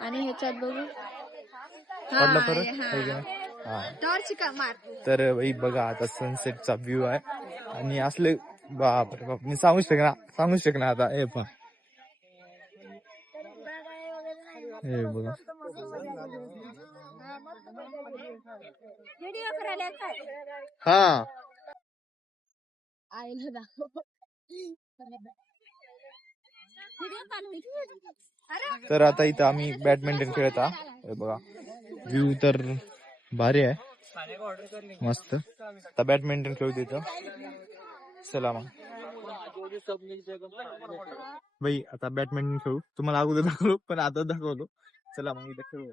आणि ह्याच्यात बघू पडलं परत टॉर्च का मार. तर भाई बघा आता सनसेटचा व्ह्यू आहे आणि असले बापरे बाप मी सांगू शकणार आता हे पहा हे बघा हा आईला दाखव. तर आता इथं आम्ही बॅडमिंटन खेळत आहोत बघा व्ह्यू तर भारी आहे मस्त. आता बॅडमिंटन खेळू तिथं. चला मग बाई आता बॅडमिंटन खेळू. तुम्हाला अगोदर दाखवलो पण आता दाखवलो. चला मग इथं खेळू.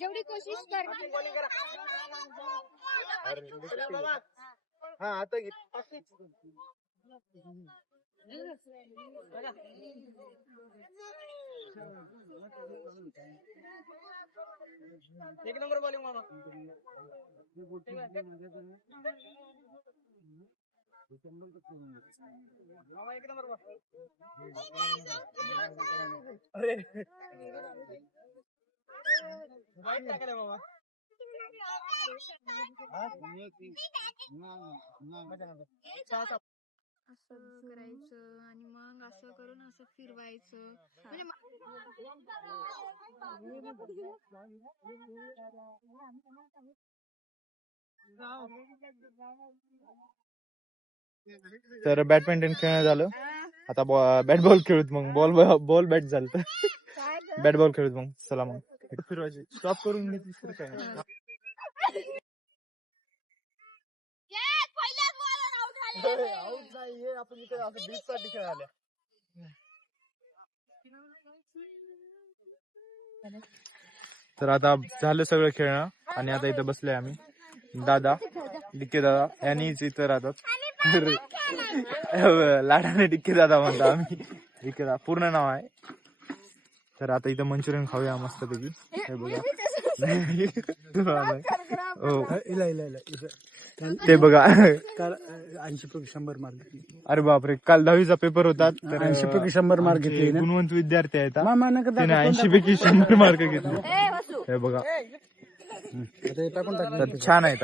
जेवढी कोशिश कर. हा आता एक नंबर बॉलिंग मामा. एक नंबर अरे वाईट टाकले बाबा. असं करायचं आणि मग असं करून असं फिरवायचं. तर बॅडमिंटन खेळणं झालं. आता बॅट बॉल खेळूत मग. बॉल बॅट झालं तर बॅट बॉल खेळूत मग. चला मग फिरवायची स्टॉप करून घेतली काय आपण इथे असं बीच साठी खेळायला. तर आता झालं सगळं खेळणं आणि आता इथं बसले आम्ही. दादा डिक्के दादा यांनीच इथं राहतात. लाडाने डिक्के दादा म्हणतो आम्ही. डिक्के दादा पूर्ण नाव आहे. तर आता इथं मंचुरियन खाऊया मस्त पैकी. हे बघा हो ते बघा 80-100 मार्क. अरे बापरे काल 10वीचा पेपर होता. तर 80-100 मार्क घेतले. गुणवंत विद्यार्थी आहेत. त्याने 80-100 मार्क घेतले. हे बघा तर छान आहे.